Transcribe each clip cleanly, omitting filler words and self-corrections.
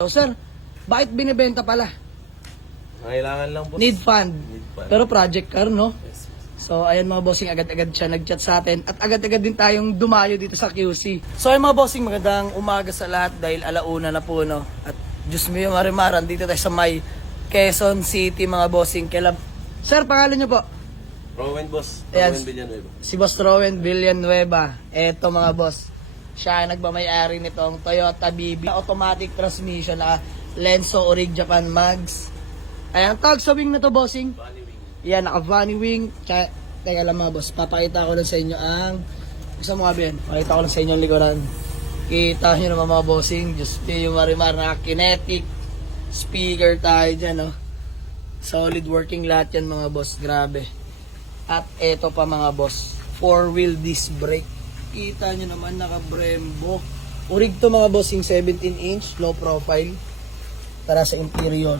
So sir, bakit binibenta pala? Kailangan lang po. Need fund. Need fund. Pero project car, no? Yes. So ayan mga bossing, agad-agad siya nag-chat sa atin at agad-agad din tayong dumayo dito sa QC. So ayun mga bossing, magandang umaga sa lahat dahil alauna na po, no? At Diyos mo yung marimaran, dito tayo sa may Quezon City mga bossing. Sir, pangalan niyo po? Rowan boss. Ayan. Rowan Villanueva. Si Boss Rowan Villanueva. Eto mga boss, siya ang nagmamayari nitong Toyota BB automatic transmission na Lenso Orig Japan Mags. Ayan, tawag sa wing na to bossing. Bunny wing. Yan, naka-funny wing. Teka lang mga boss, papakita ko lang sa inyo ang isa mga ben. Pakita ko lang sa inyo ang likuran. Kita nyo naman mga bossing. Just yung marimar na kinetic speaker tayo dyan, no? Solid working lahat yan mga boss. Grabe. At eto pa mga boss, 4-wheel disc brake. Kita nyo naman, naka-Brembo. Urig to mga bossing, 17-inch, low profile. Tara sa interior.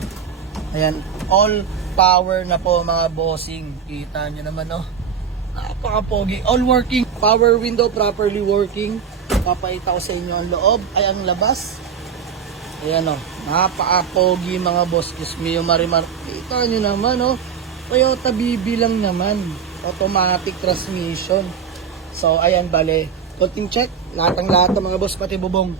Ayan, all power na po mga bossing. Kita nyo naman, no? Napaka-pogi. All working. Power window properly working. Papakita ko sa inyo ang loob, ay ang labas. Ayan, no? Napaka-pogi mga boss. Kiss me yung marimar. Kita nyo naman, no? Toyota BB lang naman. Automatic transmission. So, ayan, bale. Konting check. Latang-lata mga boss, pati bubong.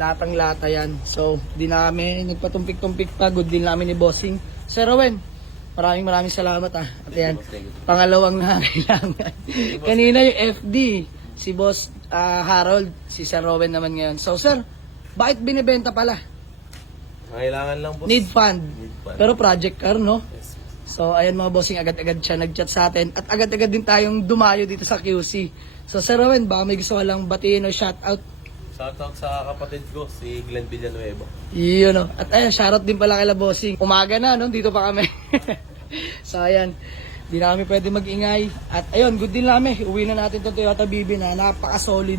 Latang-lata yan. So, di namin nagpatumpik-tumpik pa. Good din namin ni bossing. Sir Rowan, maraming salamat ah. At yan, pangalawang nangangailangan. Kanina yung FD, si Boss Harold, si Sir Rowan naman ngayon. So, sir, bakit binibenta pala? Kailangan lang po. Need fund. Need fund. Pero project car, no? Yes. So, ayan mga bossing, agad-agad siya nag-chat sa atin at agad-agad din tayong dumayo dito sa QC. So, Sir Rowan, baka may gusto ka lang batiin o shoutout? Shoutout sa kapatid ko, si Glenn Villanueva. Yun, no? At ayan, shoutout din pala kay bossing. Umaga na, no? Dito pa kami. So, ayan, di na kami pwede mag-ingay. At ayun, good din namin. Uwi na natin itong Toyota BB na napaka-solid.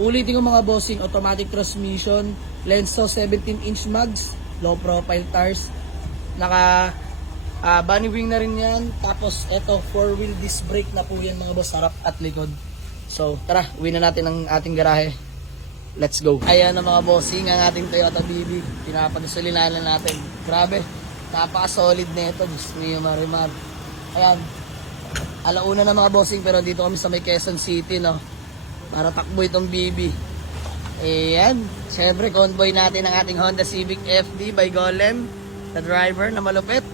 Ulitin ko mga bossing, automatic transmission, Lenso 17-inch mags, low profile tires, naka bunny wing na rin yan. Tapos eto, 4-wheel disc brake na po yan mga boss, harap at likod. So tara, uwi na natin ang ating garahe. Let's go. Ayan na mga bossing, ang ating Toyota BB. Pinapagasolinalan natin. Grabe, napaka-solid na ito. Gusto niyo marimar. Ayan, alauna na mga bossing, pero dito kami sa may Quezon City, no? Para takbo itong BB. Ayan, syempre convoy natin ang ating Honda Civic FD by Golem, the driver na malupit.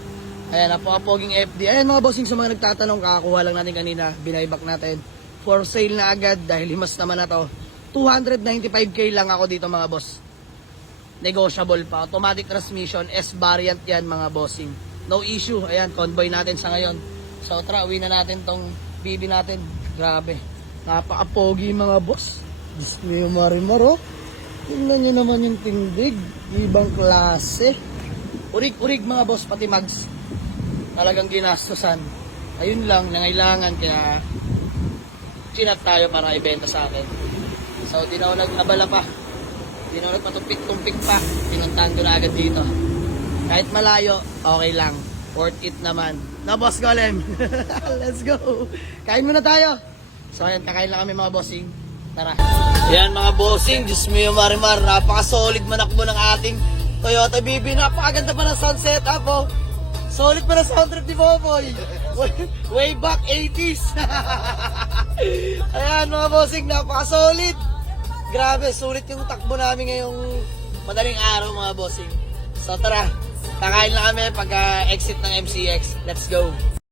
Ayan, napaka-poging FD. Ayan mga bossing, sa mga nagtatanong, kakakuha lang natin kanina, binaybak natin. For sale na agad dahil himas naman na to. 295k lang ako dito mga boss. Negotiable pa. Automatic transmission, S variant yan mga bossing. No issue. Ayan, convoy natin sa ngayon. So tara, uwi na natin tong BB natin. Grabe. Napaka-pogi mga boss. Display yung marimar, oh. Tingnan nyo naman yung tindig. Ibang klase. Urig-urig mga boss, pati mags. Talagang ginastosan. Ayun lang, nangailangan, kaya chinat tayo para ibenta sa akin. So, di na ako nag-abala pa. Di na ako nagpatumpik-tumpik pa. Pinuntahan ko na agad dito. Kahit malayo, okay lang. Worth it naman. Na, Boss Golem. Let's go. Kain muna tayo. So, ayan, kakain lang kami mga bossing. Tara. Ayan mga bossing, Diyos mo yung marimar. Napaka-solid manakbo ng ating Toyota BB. Napakaganda pa ng sound setup, oh. Solid pa na sound trip ni Boboy. Way back 80s. Ayan mga bossing, napaka-solid. Grabe, sulit yung takbo namin ngayong madaling araw mga bossing. So tara, kakain lang kami pag exit ng MCX. Let's go.